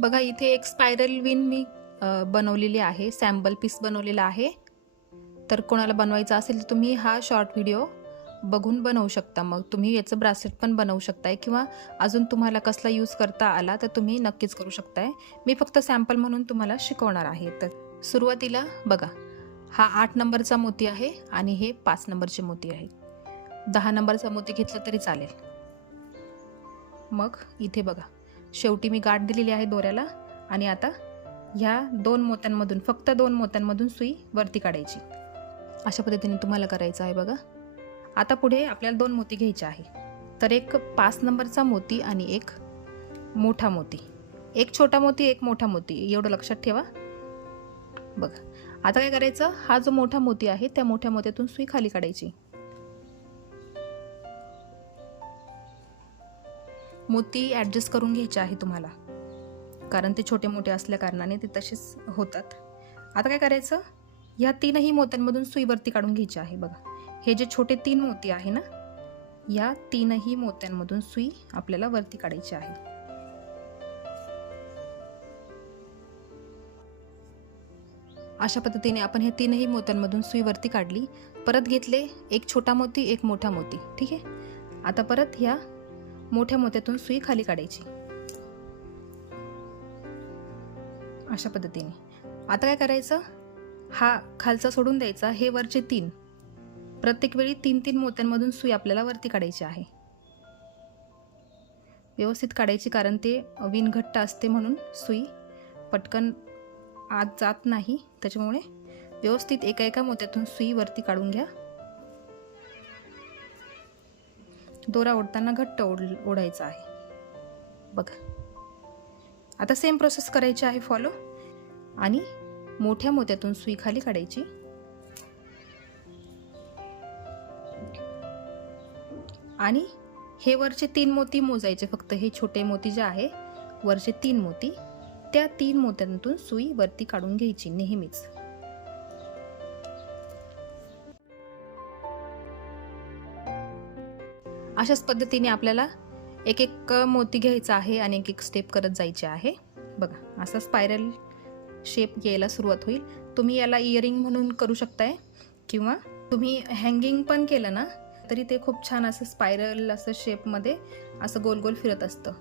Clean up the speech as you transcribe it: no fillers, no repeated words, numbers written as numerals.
बघा इथे एक स्पायरल विन मी बनवलेली आहे, सॅम्पल पीस बनवलेला आहे. तर कोणाला बनवायचं असेल तर तुम्ही हा शॉर्ट व्हिडिओ बघून बनवू शकता. मग तुम्ही याचं ब्रासलेट पण बनवू शकताय किंवा अजून तुम्हाला कसला यूज करता आला तर तुम्ही नक्कीच करू शकताय. मी फक्त सॅम्पल म्हणून तुम्हाला शिकवणार आहे. तर सुरुवातीला बघा, हा 8 नंबरचा मोती आहे आणि हे 5 नंबरचे मोती आहे. 10 नंबरचा मोती घेतला तरी चालेल. मग इथे बघा, शेवटी मी गाठ दिलेली आहे दोऱ्याला आणि आता ह्या 2 मोत्यांमधून, फक्त 2 मोत्यांमधून सुई वरती काढायची. अशा पद्धतीने तुम्हाला करायचं आहे बघा. आता पुढे आपल्याला 2 मोती घ्यायचे आहे. तर एक 5 नंबरचा मोती आणि एक मोठा मोती. एक छोटा मोती, एक मोठा मोती, एवढं लक्षात ठेवा. बघा आता काय करायचं, हा जो मोठा मोती आहे त्या मोठ्या मोत्यातून सुई खाली काढायची. मोती ॲडजस्ट करून घ्यायचे आहे तुम्हाला, कारण ते छोटे मोठे असल्या कारणाने ते तसेच होतात. आता काय करायचं, ह्या 3ही मोत्यांमधून सुई वरती काढून घ्यायची आहे. बघा हे जे छोटे 3 मोती आहे ना, या 3ही मोत्यांमधून सुई आपल्याला वरती काढायची आहे. अशा पद्धतीने आपण हे 3ही मोत्यांमधून सुई वरती काढली. परत घेतले एक छोटा मोती, एक मोठा मोती. ठीक आहे. आता परत ह्या मोठ्या मोत्यातून सुई खाली काढायची अशा पद्धतीने. आता काय करायचं, हा खालचा सोडून द्यायचा, हे वरचे 3 प्रत्येक वेळी 3-3 मोत्यांमधून सुई आपल्याला वरती काढायची आहे. व्यवस्थित काढायची, कारण ते विण घट्ट असते म्हणून सुई पटकन आत जात नाही. त्याच्यामुळे व्यवस्थित एका एका मोत्यातून सुई वरती काढून घ्या. दोरा ओढताना घट्ट ओढायचा आहे. बघा आता सेम प्रोसेस करायची आहे फॉलो. आणि मोठ्या मोत्यातून सुई खाली काढायची आणि हे वरचे 3 मोती मोजायचे. फक्त हे छोटे मोती जे आहे वरचे 3 मोती, त्या 3 मोत्यांतून सुई वरती काढून घ्यायची नेहमीच. अशाच पद्धतीने आपल्याला एक एक मोती घ्यायचा आहे आणि एक एक स्टेप करत जायचे आहे. बघा असा स्पायरल शेप यायला सुरुवात होईल. तुम्ही याला इयरिंग म्हणून करू शकताय किंवा तुम्ही हँगिंग पण केलं ना तरी ते खूप छान असं स्पायरल असं शेपमध्ये असं गोल गोल फिरत असतं.